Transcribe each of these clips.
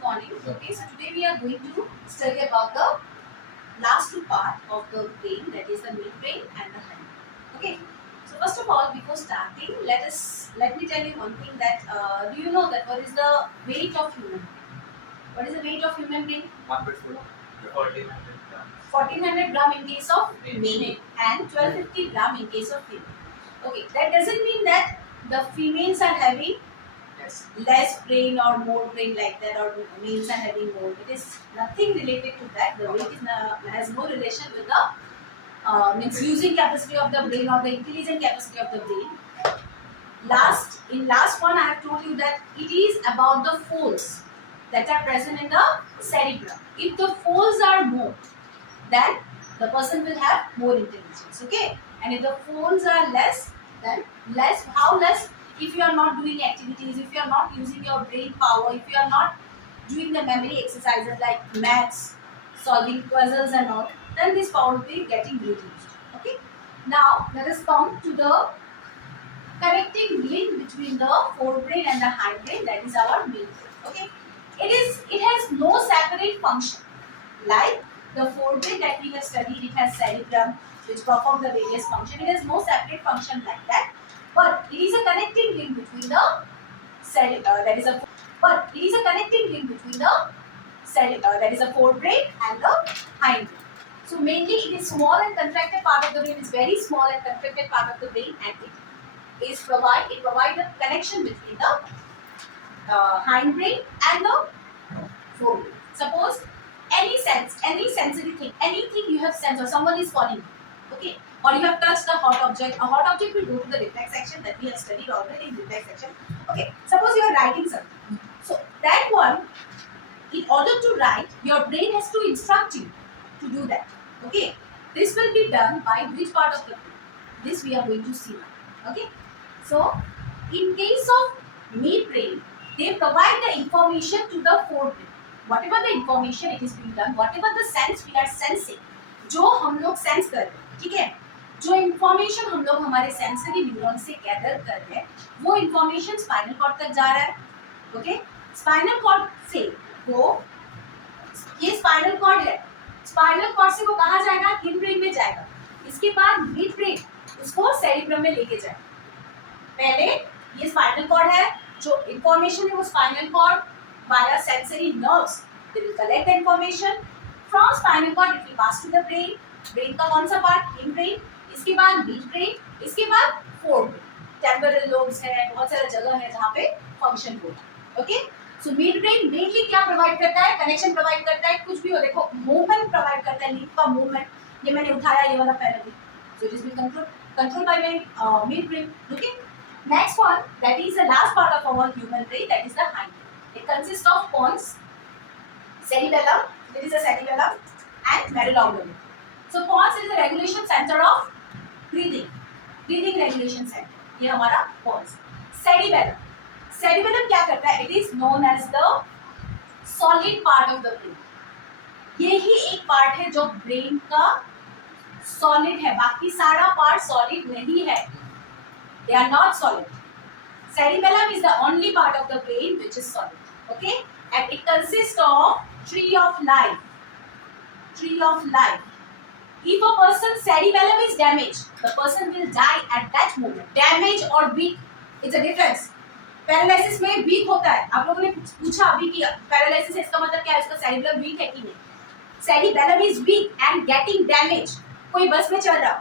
good morning. Okay, so today we are going to study about the last two part of the brain, that is the midbrain and the hindbrain. Okay, so first of all, before starting, let me tell you one thing that do you know that what is the weight of human brain? What is the weight of human brain? 1400 grams. 1400 gram in case of male and 1250 gram in case of female. Okay, that doesn't mean that the females are having less brain or more brain like that, or males are having more. It is nothing related to that. The weight has no relation with the means using capacity of the brain or the intelligent capacity of the brain. In last one I have told you that it is about the folds that are present in the cerebrum. If the folds are more, then the person will have more intelligence. Okay, and if the folds are less, then less. How less? If you are not doing activities, if you are not using your brain power, if you are not doing the memory exercises like maths, solving puzzles and all, then this power will be getting reduced. Okay, now let us come to the connecting link between the forebrain and the hindbrain, that is our midbrain. Okay, it has no separate function like the forebrain that we have studied. It has cerebrum which perform the various function. It has no separate function like that, but it is a connecting link between the that is a forebrain and the hindbrain. So mainly it is small and contracted part of the brain. Is very small and contracted part of the brain, and it provide a connection between the hindbrain and the forebrain. Suppose any sensory thing, anything you have sensed, or someone is calling you, okay, or you have touched a hot object. A hot object will go to the reflex section that we have studied already in reflex section. Okay, suppose you are writing something, so that one, in order to write, your brain has to instruct you to do that. Okay, this will be done by which part of the brain? This we are going to see now. Okay, so in case of midbrain, they provide the information to the forebrain. Whatever the information it is being done, whatever the sense we are sensing, जो हम लोग sense कर रहे हैं, ठीक है, जो information हम लोग हमारे सेंसरी न्यूरॉन से गैदर कर रहे हैं, वो इंफॉर्मेशन स्पाइनल कॉर्ड तक जा रहा है. ओके, स्पाइनल कॉर्ड से वो, ये स्पाइनल कॉर्ड है, स्पाइनल कॉर्ड से वो कहाँ जाएगा? हिंडब्रेन में जाएगा. इसके बाद मिडब्रेन उसको सेरिब्रम में लेके जाएगा. पहले ये स्पाइनल कॉर्ड है, जो इंफॉर्मेशन है वो spinal cord via sensory nerves they will collect the information from spinal cord. It will pass to the brain. brain का कौन सा पार्ट? hindbrain. इसके बाद midbrain. इसके बाद forebrain. temporal lobes है, बहुत सारा जगह है जहाँ पे फंक्शन होता है. ओके, सो midbrain मेनली क्या प्रोवाइड करता है? कनेक्शन प्रोवाइड करता है. कुछ भी हो, देखो मूवमेंट प्रोवाइड करता है, लीफ का मूवमेंट. ये मैंने उठाया, ये वाला पहले भी, so it is being control by my midbrain. Okay, next one, that is the last part of our human brain, that is the hindbrain. It consists of pons, cerebellum, there is a cerebellum, and medulla oblongata. So pons is the regulation center of breathing regulation center. ये हमारा pons. Cerebellum क्या करता है? It is known as the solid part of the brain. ये ही एक part है जो brain का सॉलिड है, बाकी सारा पार्ट सॉलिड नहीं है. They are not solid. Cerebellum is the only part of the brain which is solid. Okay, and it consists of tree of life. If a person's cerebellum is damaged, the person will die at that moment. Damage or weak, it's a difference. Paralysis में week होता है. आप लोगों ने पूछा अभी कि paralysis इसका मतलब क्या है? उसका सेरिब्रम वीक है कि नहीं? Cerebellum is weak and getting damage. कोई बस में चल रहा,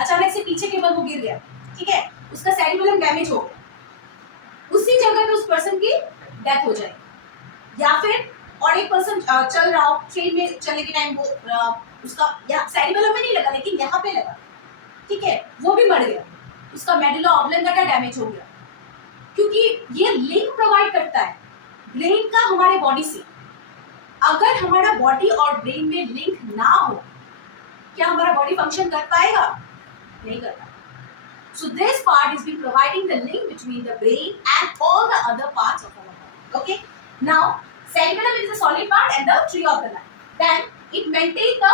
अचानक से पीछे के बल वो गिर गया, ठीक है, उसका सेरिबेलम डैमेज हो गया, उसी जगह पे उस पर्सन की डेथ हो जाएगी. या फिर और एक पर्सन चल रहा हो, ट्रेन में चलने के टाइम वो उसका सेरिबेलम में नहीं लगा लेकिन यहाँ पे लगा, ठीक है, वो भी मर गया, उसका मेडुला ऑब्लोंगेटा डैमेज हो गया. क्योंकि ये लिंक प्रोवाइड करता है ब्रेन का हमारे बॉडी से. अगर हमारा बॉडी और ब्रेन में लिंक ना हो, क्या हमारा बॉडी फंक्शन कर पाएगा? नहीं कर पाएगा. So this part is been providing the link between the brain and all the other parts of our body. Okay. Now, cerebellum is the solid part and the tree of the life. Then it maintains the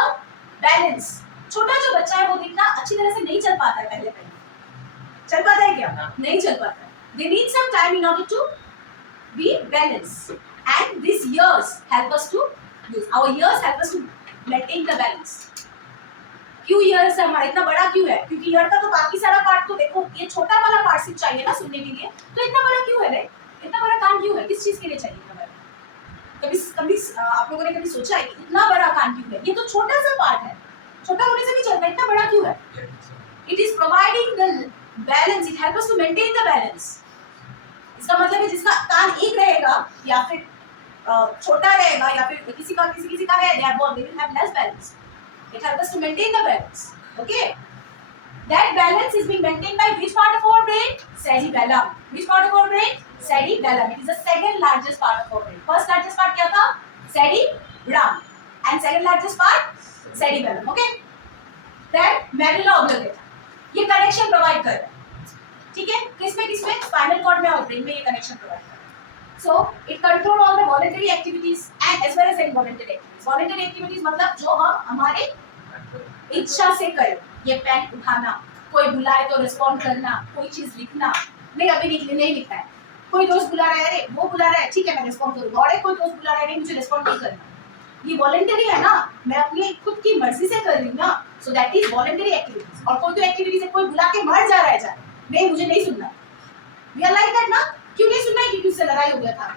balance. छोटा जो बच्चा है वो दिखना अच्छी तरह से नहीं चल पाता है. पहले चल पाता है क्या? नहीं चल पाता है. They need some time in order to be balanced. and these ears help us to use. Our ears help us to maintain the balance. क्यों ईयर्स है हमारा इतना बड़ा क्यों है? क्योंकि ईयर का तो बाकी सारा पार्ट तो देखो, ये छोटा वाला पार्ट सिर्फ चाहिए ना सुनने के लिए, तो इतना बड़ा क्यों है रे? इतना बड़ा कान क्यों है? किस चीज के लिए चाहिए इतना बड़ा? कभी कभी आप लोगों ने कभी सोचा है कि इतना बड़ा कान क्यों है? ये तो छोटा सा पार्ट है, छोटा होने से भी चलता है, इतना बड़ा क्यों है? It is providing the balance, it help us to maintain the balance. इसका मतलब है जिसका कान एक रहेगा या फिर छोटा रहेगा या फिर किसी का है, they will have less balance. It helps us to maintain the balance. Okay. That balance is being maintained by which part of our brain? Cerebellum. Which part of our brain? Cerebellum. It is the second largest part of our brain. First largest part क्या था? Cerebrum. And second largest part? Cerebellum. Okay. Then medulla oblongata. ये connection provide कर रहा है. ठीक है? किसमें? Spinal cord में और brain में ये connection provide कर रहा है. So it control all the voluntary activities and as well as involuntary activities. Voluntary activities मतलब जो हम हमारे इच्छा से करें. ये पेन उठाना, कोई बुलाए तो रिस्पॉन्ड करना, कोई चीज लिखना, नहीं अभी नहीं लिखना है, कोई दोस्त बुला रहा है, अरे वो बुला रहा है, ठीक है मैं रिस्पॉन्ड करूंगा, और कोई दोस्त बुला रहा है, नहीं मुझे रिस्पॉन्ड नहीं करना, ये वॉलंटरी है ना, मैं अपनी खुद की मर्जी से कर रही हूँ ना, सो दैट इज वॉलंटरी एक्टिविटीज. और कोई तो एक्टिविटीज है, कोई बुला के मर जा रहा है, जा नहीं मुझे नहीं सुनना, वी आर लाइक दैट ना. क्यों नहीं सुनना है? क्योंकि उससे लड़ाई हो गया था,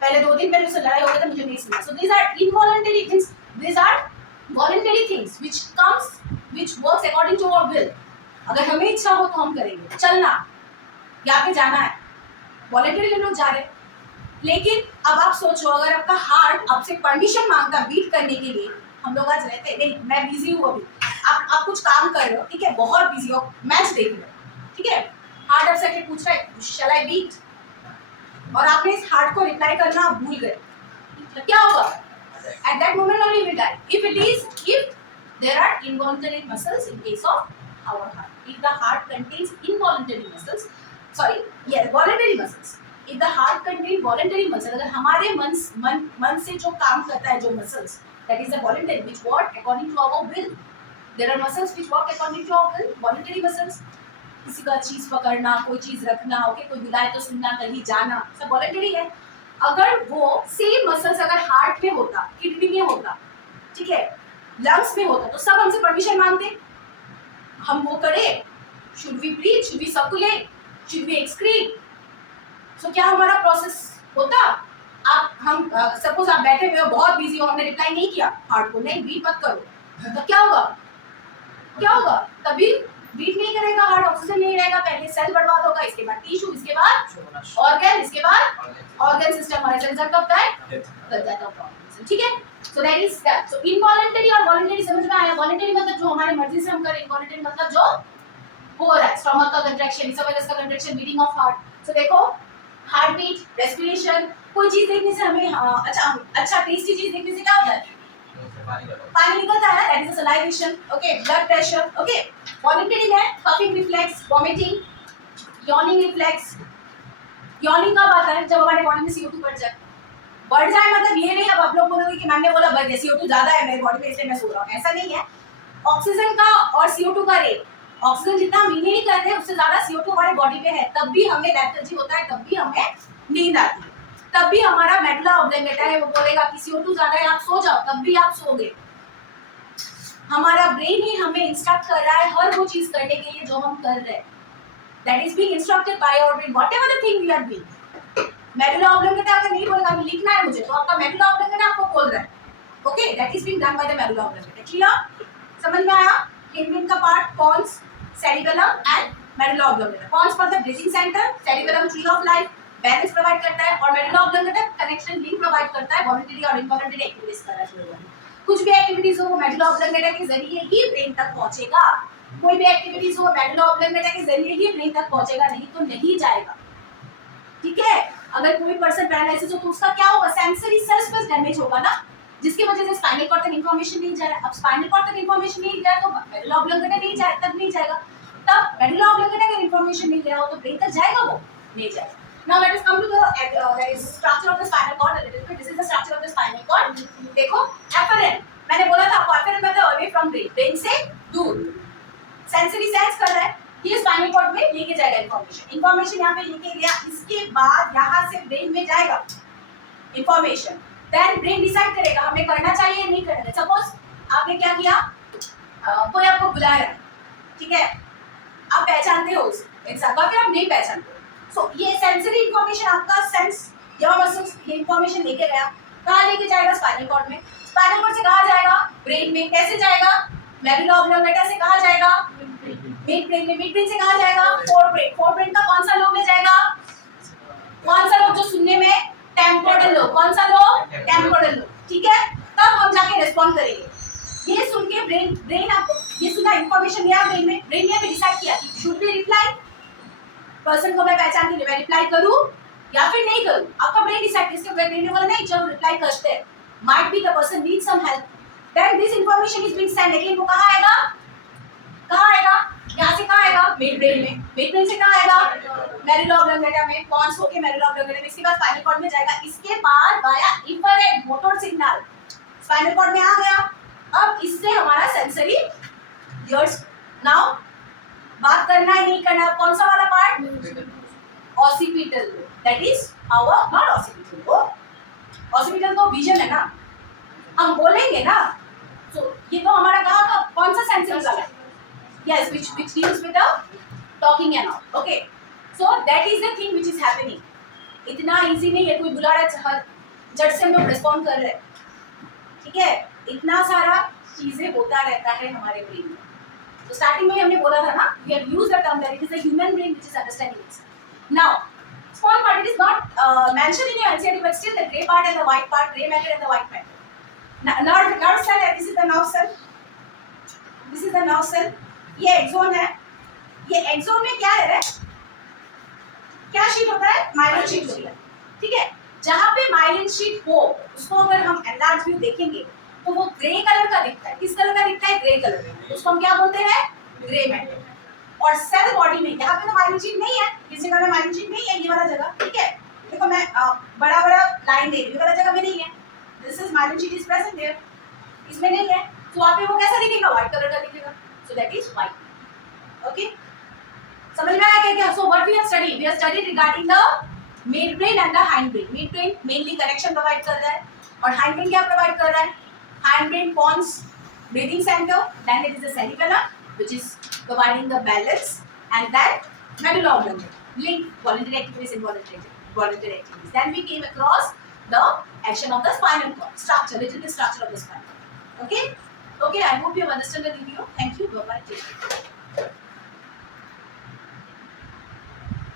पहले 2 दिन पहले उससे लड़ाई हो गया था, मुझे नहीं सुनना. So these are involuntary things, these are voluntary things which works according to our will. अगर हमें इच्छा हो तो हम करेंगे. चलना, यहाँ पे जाना है, वॉलंटरी लोग जा रहे हैं. लेकिन अब आप सोचो, अगर आपका हार्ट आपसे परमिशन मांगता बीट करने के लिए, हम लोग आज रहते नहीं, मैं बिजी हूँ अभी, आप कुछ काम कर रहे हो, ठीक है, बहुत बिजी हो, मैच देख रहे हो, ठीक है, हार्ट आपसे पूछ रहा है शैल आई बीट, और आपने इस हार्ट को रिप्लाई करना आप भूल गए, तो क्या होगा? At that moment only we die. If there are involuntary muscles in case of our heart. If the heart contains involuntary muscles, voluntary muscles. If the heart contains voluntary muscles, अगर हमारे मन से जो काम करता है, जो muscles, that is the voluntary which work according to our will. There are muscles which work according to our will, voluntary muscles. किसी का चीज पकड़ना, कोई चीज रखना, ओके, कोई बुलाए तो सुनना, कहीं जाना, सब वॉलंटरी है. अगर वो सेम मसल्स अगर हार्ट में होता, किडनी में होता, ठीक है, लंग्स में होता, तो सब हमसे परमिशन मांगते, हम वो करें, should we breathe, should we circulate, should we excrete. So क्या हमारा प्रोसेस होता? हम सपोज आप बैठे हुए हो, बहुत बिजी हो, हमने रिप्लाई नहीं किया हार्ट को, नहीं बीट मत करो, तो क्या होगा? तभी बीट नहीं करेगा हार्ट, ऑक्सीजन नहीं रहेगा, पहले सेल बर्बाद होगा, इसके बाद टिश्यू, इसके बाद ऑर्गन, इसके बाद ऑर्गन सिस्टम, और result of that death of organ. ठीक है, सो that is that. So involuntary और वॉलंटरी समझ में आया? वॉलंटरी मतलब जो हमारी मर्जी से हम करें, इनवॉलंटरी मतलब जो हो रहा है, स्टमक का कंट्रैक्शन, इसोफेगस का कंट्रैक्शन, बीटिंग ऑफ हार्ट. सो देखो, हार्ट बीट, रेस्पिरेशन, कोई चीज देखने से हमें अच्छा टेस्टी चीज देखने से क्या होता है? पानी निकलता है, that is salivation. Okay, blood pressure. Okay, voluntary में coughing reflex, vomiting, yawning reflex. Yawning कब आता है? जब हमारे बॉडी में CO2 बढ़ जाए. मतलब ये नहीं अब आप लोग बोलोगे कि मैंने बोला बढ़ गया, CO2 ज्यादा है मेरी बॉडी में इसलिए मैं सो रहा हूँ, ऐसा नहीं है. ऑक्सीजन का और CO2 का रेट, ऑक्सीजन जितना हम इनहेल कर रहे हैं उससे ज्यादा CO2 हमारे बॉडी पे है, तब भी हमें लेथर्जी होता है, तब भी हमें नींद आती है, तब भी हमारा मेडुला ऑब्लेंगेटा है वो बोलेगा कि CO2 ज्यादा है, आप सो जाओ, तब भी आप सोओगे. हमारा ब्रेन ही हमें इंस्ट्रक्ट कर रहा है हर वो चीज करने के लिए जो हम कर रहे हैं. That is being instructed by our brain, whatever the thing we are doing. Medulla oblongata अगर नहीं बोलेगा कि लिखना है मुझे, तो आपका मेडुला ऑब्लेंगेटा आपको बोल रहा है. Okay, that is being done by the medulla oblongata. Clear? समझ में आया? हिंडमेन का part pons, cerebellum and medulla oblongata. Pons for the breathing centre, cerebellum tree of life, balance provide करता है, और medulla oblongata connection link provide करता है voluntary और इनवॉलंटरी एक्टिविटीज कर रहा है. कुछ भी एक्टिविटीज हो वो मेडुला ऑब्लेंगेटा के जरिए ही ब्रेन तक पहुंचेगा. कोई भी एक्टिविटीज हो मेडुला ऑब्लेंगेटा के जरिए ही ब्रेन तक पहुंचेगा, नहीं तो नहीं जाएगा. ठीक है, अगर कोई पर्सन पैरालिसिस हो तो उसका क्या होगा? सेंसरी सेल्स पर डैमेज होगा ना, जिसकी वजह से स्पाइनल कॉर्ड तक इंफॉर्मेशन नहीं जा रहा है. अब स्पाइनल कॉर्ड तक इंफॉर्मेशन नहीं जाए तो मेडुला ऑब्लेंगेटा नहीं जाएगा. तब मेडुला ऑब्लेंगेटा का इंफॉर्मेशन नहीं गया हो तो ब्रेन तक जाएगा? वो नहीं जाएगा. Now let us come to the structure of the spinal cord a little bit. This is the structure of the spinal cord. देखो, afferent, मैंने बोला था आपको afferent मतलब away from brain, brain से दूर. Sensory sense कर रहा है, ये spinal cord में लेके जाएगा information. Information यहाँ पे लेके गया, इसके बाद यहाँ से brain में जाएगा. इंफॉर्मेशन, देन ब्रेन डिसाइड करेगा हमें करना चाहिए नहीं करना चाहिए। सपोज आपने क्या किया, कोई आपको बुला रहा है, ठीक है, आप पहचानते हो उसे इंसान को, फिर आप नहीं पहचानते। सो ये सेंसरी इंफॉर्मेशन, आपका सेंस या मसल्स ये इंफॉर्मेशन लेके गया, कहाँ लेके जाएगा? स्पाइनल कॉर्ड में। स्पाइनल कॉर्ड से कहाँ जाएगा? ब्रेन में। कैसे जाएगा? मेडुला ऑब्लोंगेटा से कहाँ जाएगा? मिड ब्रेन में। मिड ब्रेन से कहाँ जाएगा? Fore brain. फोर ब्रेन का कौन सा लोब में जाएगा? कौन सा लोब जो सुनने में? Temporal lobe. कौन सा लोब? टेम्पोरल लोब, ठीक है। तब हम जाके रिस्पॉन्ड करेंगे। ये सुन के ब्रेन आपको ये सुना, इंफॉर्मेशन गया ब्रेन में, ब्रेन ने भी डिसाइड किया कि शुड बी रिप्लाई, पर्सन को मैं पहचान के लिए मैं रिप्लाई करूं या फिर नहीं करूं। आपका ब्रेन डिसाइड, इसके ब्रेन ने बोला नहीं चलो रिप्लाई करते हैं, might be the person need some help, then this information is being send again. वो कहां आएगा? कहां आएगा? यहां से कहां आएगा? मिड ब्रेन में। मिड ब्रेन से कहां आएगा? मेडुला ऑब्लोंगेटा में। पॉन्स होके मेडुला ऑब्लोंगेटा में, इसके बाद स्पाइनल कॉर्ड में जाएगा। इसके बाद via infrared motor signal spinal cord में आ गया। अब इससे हमारा सेंसरी इयर्स, नाउ बात करना है नहीं करना, कौन सा वाला part? Occipital lobe, that is our not occipital lobe. Occipital तो विजन है ना, हम बोलेंगे ना। सो ये तो हमारा कहाँ का कौन सा सेंसरी वाला है? Yes, which deals with the talking and all. Okay, so that is the thing which is happening. इतना इजी नहीं है, कोई बुला रहा है झट से हम लोग रिस्पॉन्ड कर रहे हैं, ठीक है। इतना सारा चीजें होता रहता है हमारे ब्रेन में। तो स्टार्टिंग में हमने बोला था ना, we have used the term that it is the human brain which is understanding this. Now, small part, it is not mentioned in your NCERT, but still the gray part and the white part, gray matter and the white matter. Nerve cell, this is the nerve cell. This is the nerve cell. ये axon है। ये axon में क्या है? क्या sheet होता है? Myelin sheath होती है, ठीक है। जहाँ पे माइलिन शीट हो उसको अगर हम एनलार्ज व्यू देखेंगे तो वो ग्रे कलर का दिखता है। किस कलर का दिखता है? Grey colour. उसको हम क्या बोलते हैं? Grey matter. और सेल बॉडी में यहाँ पे तो माइलिन शीट नहीं है, इस जगह में माइलिन शीट नहीं है, ये वाला जगह, ठीक है। देखो मैं बड़ा बड़ा लाइन दे रही हूँ, ये वाला जगह में नहीं है। This is myelin sheath is present there, इसमें नहीं है। तो वहाँ पे वो कैसा दिखेगा? व्हाइट कलर का दिखेगा। So that is white. Okay, समझ में आया क्या? So what we have studied, we have studied regarding the mid brain and the hind brain. Mid brain mainly connection provide कर रहा है, और हाइंड ब्रेन क्या प्रोवाइड कर रहा है? Hind brain forms breathing center, then it is the cerebellum which is providing the balance, and then medulla oblongata link voluntary activities, involuntary activities. Then we came across the action of the spinal cord structure, little bit structure of the spinal cord. Okay, I hope you have understood the video. Thank you. Bye bye.